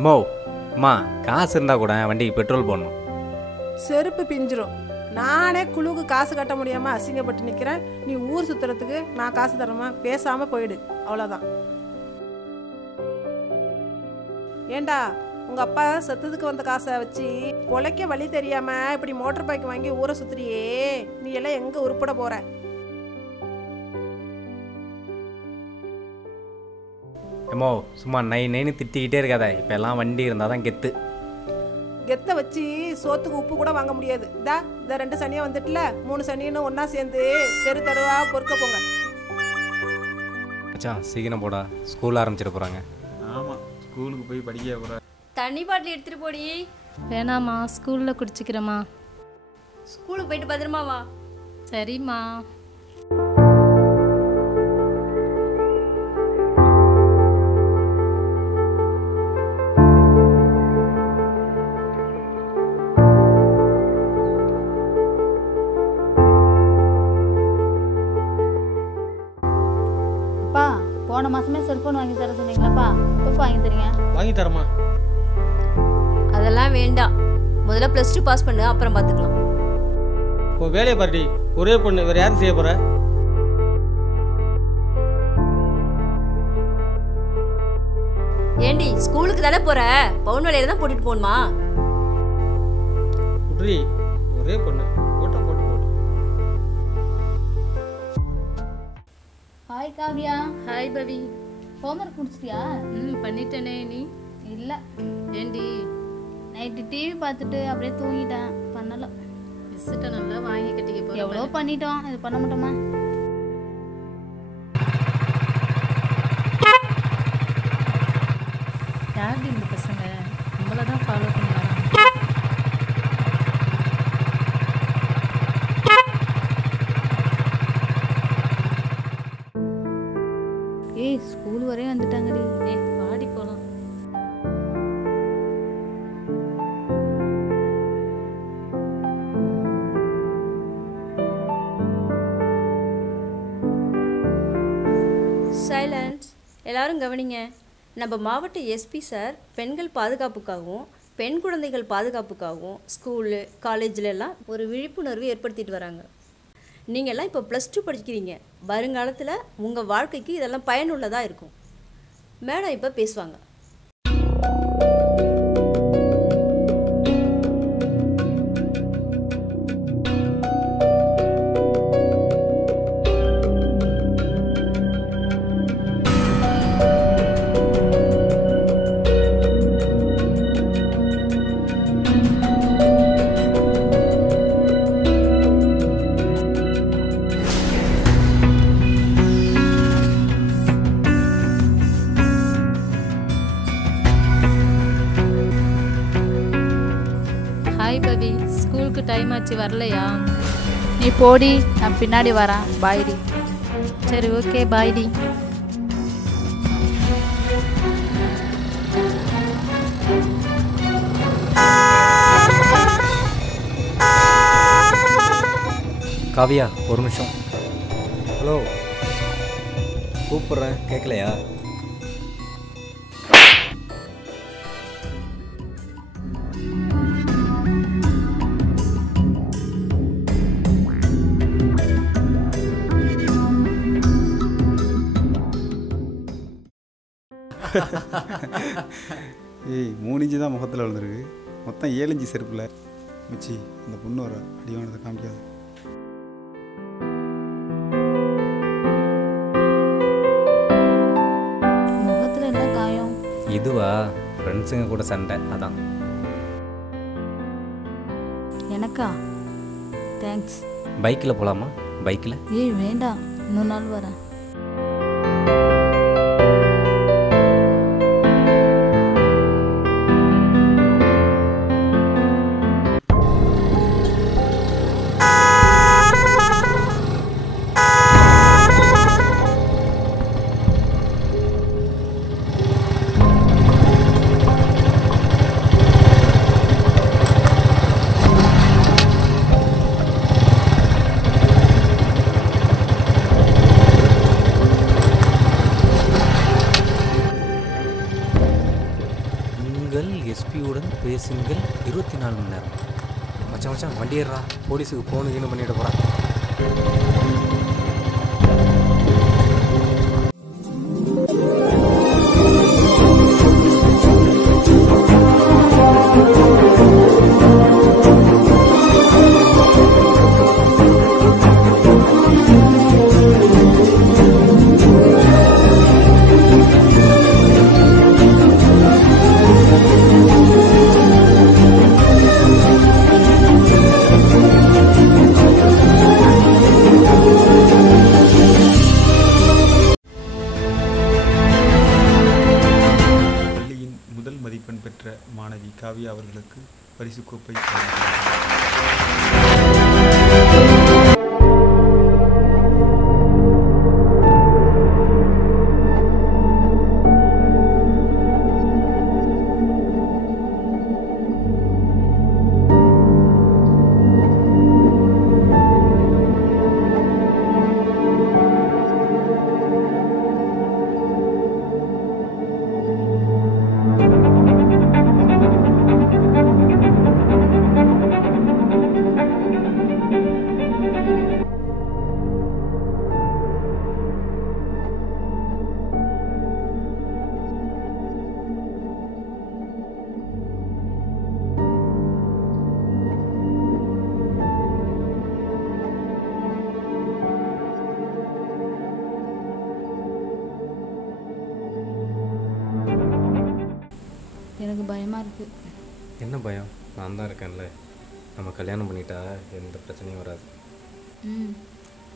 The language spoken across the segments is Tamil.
அம்மா அம்மா காசு இருந்தால் கூட வண்டிக்கு பெட்ரோல் போடணும். செருப்பு பிஞ்சிரும். நானே குழுவுக்கு காசு கட்ட முடியாமல் அசிங்கப்பட்டு நிற்கிறேன். நீ ஊர் சுற்றுறதுக்கு நான் காசு தரமா? பேசாமல் போயிடு, அவ்வளோதான். ஏண்டா உங்கள் அப்பா செத்ததுக்கு வந்த காசை வச்சு பொழைக்க வழி தெரியாமல் இப்படி மோட்டர் பைக் வாங்கி ஊரை சுற்றுறியே, நீ எல்லாம் எங்கே உருப்பட போகிற? அம்மா சும்மா நைன்னு திட்டிக்கிட்டே இருக்காத. இப்போ எல்லாம் வண்டி இருந்தால் தான் கெத்து. கெத்தை வச்சு சோத்துக்கு உப்பு கூட வாங்க முடியாது. இந்த 2 சனியாக வந்துட்டுல, 3 சனின்னு ஒன்றா சேர்ந்து தெரு தெருவா பொறுக்க போங்க. மச்சான் சீக்கிரம் போடா, ஸ்கூல் ஆரம்பிச்சிட போகிறாங்க. ஆமாம், ஸ்கூலுக்கு போய் படிக்க போகிறேன். தண்ணி பாட்டில் எடுத்துகிட்டு போடி. வேணாம்மா, ஸ்கூலில் குடிச்சிக்கிறேம்மா. ஸ்கூலுக்கு போயிட்டு பத்திரமா வா. சரிம்மா. போன மாசமே செல்போன் வாங்கி தர சொன்னீங்களாப்பா, எப்போ வாங்கி தரீங்க? வாங்கி தரமா? அதெல்லாம் வேண்டாம், முதல்ல +2 பாஸ் பண்ணு, அப்புறம் பார்த்துக்கலாம். ஓ வேலையை பாருடி, ஒரே பொண்ணு, வேற யாரும் செய்ய போற? ஏண்டி ஸ்கூலுக்கு தானே போற, பவுன் வேலையில தான் போட்டுட்டு போகணுமா? குட்ரி, ஒரே பொண்ணு, போட்டோ போட்டு போட்டு. ஹாய் காவியா. ஹாய் பவி. ஹோம்ஒர்க் முடிச்சிட்டியா? பண்ணிட்டேனே. நீ? இல்லை. ஏண்டி? நைட்டு டிவி பார்த்துட்டு அப்படியே தூங்கிட்டேன், பண்ணலை. மிஸ்ஸிட்ட நல்லா வாங்கி கட்டிக்க போகிறோம். எவ்வளோ பண்ணிட்டோம், இது பண்ண மாட்டோமா? யாருடி இந்த பசங்க? நம்மளை தான் ஃபாலோ பண்ணி வராங்க. ஏய், ஸ்கூல் வரையும் வந்துட்டாங்கடி. பாடி போகலாம். சைலன்ஸ். எல்லாரும் கவனிங்க. நம்ம மாவட்ட எஸ்பி சார் பெண்கள் பாதுகாப்புக்காகவும் பெண் குழந்தைகள் பாதுகாப்புக்காகவும் ஸ்கூலு காலேஜில் எல்லாம் ஒரு விழிப்புணர்வு ஏற்படுத்திட்டு வராங்க. நீங்கள்லாம் இப்போ +2 படிக்கிறீங்க. வருங்காலத்தில் உங்கள் வாழ்க்கைக்கு இதெல்லாம் பயனுள்ளதாக இருக்கும். மேடம் இப்போ பேசுவாங்க. ஹாய் பவி, ஸ்கூலுக்கு டைம் ஆச்சு, வரலையா? நீ போடி, நான் பின்னாடி வரேன். பாய்டி. சரி, ஓகே, பாய்டி. காவியா ஒரு நிமிஷம். ஹலோ, கூப்பிட்றேன், கேட்கலையா? ஏய், 3 இன்ச்சு தான் முகத்தில் விழுந்துருக்கு, மொத்தம் 7 இன்ச்சு செருப்பில். மிச்சி, அந்த பொண்ணு வர அடிவானதை காமிக்காது. முகத்தில் என்ன காயம்? இதுவா, ஃப்ரெண்ட்ஸுங்க கூட சண்டை, அதான். எனக்கா? தேங்க்ஸ். பைக்கில் போகலாமா? பைக்கில்? ஏய் வேண்டாம், இன்னொரு நாள் வரேன். இப்போயே சிங்கிள் 24 மணி நேரம். மச்சான் மச்சான் வண்டி ஏறா, போலீஸுக்கு ஃபோனு கீனு பண்ணிட்டு போகிறான். பெற்ற மாணவி காவியா அவர்களுக்கு பரிசு கோப்பை எனக்கு பயமாக இருக்குது. என்ன பயம்? நான் தான் இருக்கேன்ல. நம்ம கல்யாணம் பண்ணிட்டா எந்த பிரச்சனையும் வராது.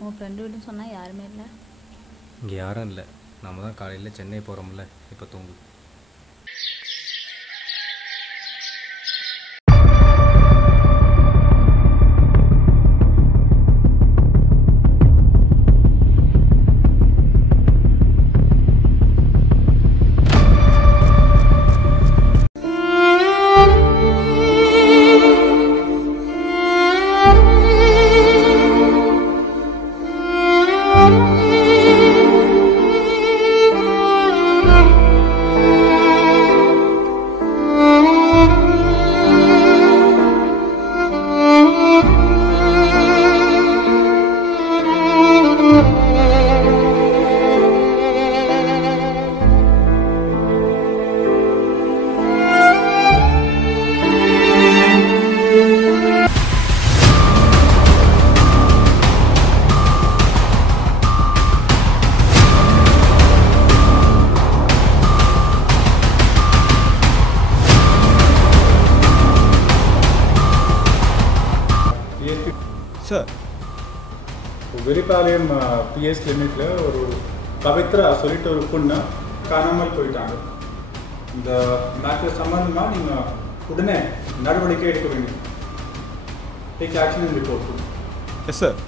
உன் ஃப்ரெண்டு வீட்டுன்னு சொன்னால் யாருமே இல்லை. இங்கே யாரும் இல்லை. நம்ம தான் காலையில் சென்னை போகிறோம்ல, இப்போ தூங்கு. சார், வெளிப்பாளையம் பிஎஸ் கிளினிக்கில் ஒரு பவித்ரா சொல்லிட்டு ஒரு பொண்ணு காணாமல் போயிட்டாங்க. இந்த மேட்டர் சம்மந்தமாக நீங்கள் உடனே நடவடிக்கை எடுக்க வேண்டும். டேக் ஆக்ஷன் இன் ரிப்போர்ட். Yes sir.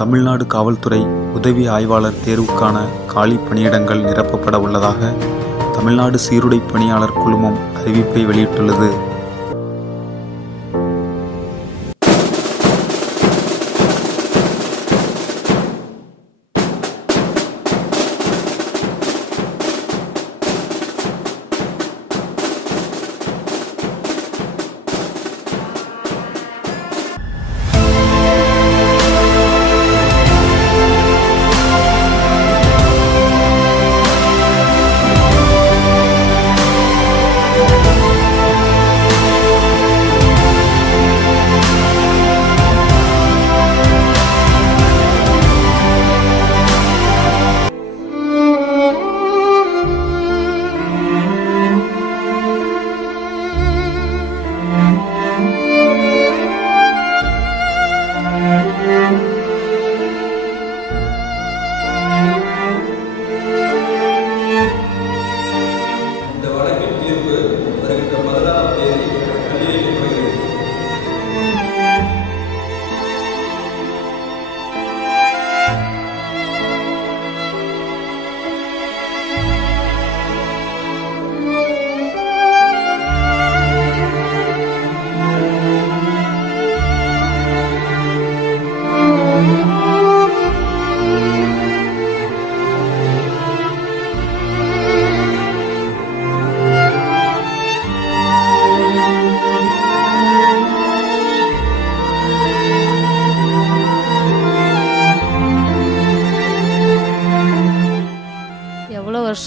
தமிழ்நாடு காவல்துறை உதவி ஆய்வாளர் தேர்வுக்கான காலி பணியிடங்கள் நிரப்பப்பட உள்ளதாக தமிழ்நாடு சீருடை பணியாளர் குழுமம் அறிவிப்பை வெளியிட்டுள்ளது.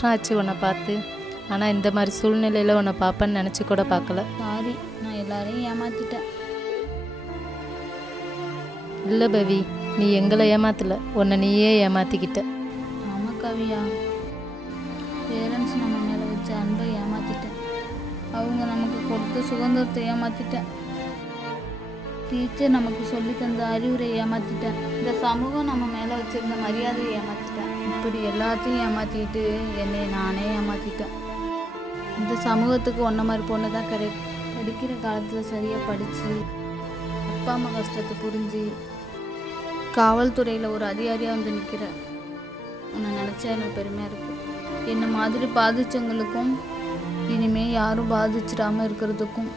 மாதம் ஆச்சு உன்னை பார்த்து. ஆனால் இந்த மாதிரி சூழ்நிலையில் உன்னை பார்ப்பேன்னு நினச்சி கூட பார்க்கல. சாரி, நான் எல்லாரையும் ஏமாற்றிட்டேன். இல்லை பவி, நீ எங்களை ஏமாத்தல, உன்னை நீயே ஏமாற்றிக்கிட்ட. ஆமாம் கவியா, பேரண்ட்ஸ் நம்ம மேலே வச்ச அன்பை ஏமாற்றிட்டேன். அவங்க நமக்கு கொடுத்த சுதந்திரத்தை ஏமாற்றிட்டேன். டீச்சர் நமக்கு சொல்லி தந்த அறிவுரை ஏமாற்றிட்டேன். இந்த சமூகம் நம்ம மேலே வச்சிருந்த மரியாதையை ஏமாற்றிட்டேன். இப்படி எல்லாத்தையும் ஏமாற்றிட்டு என்னை நானே ஏமாற்றிட்டேன். இந்த சமூகத்துக்கு ஒன்றை மாதிரி பொண்ணு தான் கரெக்ட். படிக்கிற காலத்தில் சரியாக படித்து அப்பா அம்மா கஷ்டத்தை புரிஞ்சு காவல்துறையில் ஒரு அதிகாரியாக வந்து நிற்கிறேன். உன்னை நினச்சா எனக்கு பெருமையாக இருக்கும். என்னை மாதிரி பாதித்தவங்களுக்கும் இனிமேல் யாரும் பாதிச்சிடாமல் இருக்கிறதுக்கும்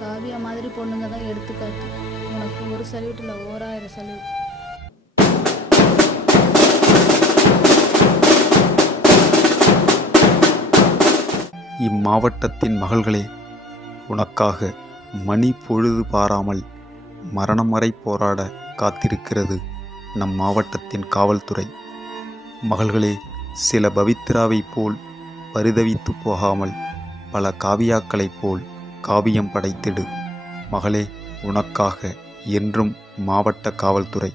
காவியா மாதிரி பொண்ணுங்க தான் எடுத்துக்காட்டு. உனக்கு ஒரு சல்யூட் இல்லை, 1000 சல்யூட். இம்மாவட்டத்தின் மகள்களே, உனக்காக மணி பொழுது பாராமல் மரணம் வரை போராட காத்திருக்கிறது நம் மாவட்டத்தின் காவல்துறை. மகள்களே, சில பவித்ராவைப் போல் பரிதவித்து போகாமல் பல காவியாக்களைப் போல் காவியம் படைத்திடு. மகளே, உனக்காக என்றும் மாவட்ட காவல்துறை.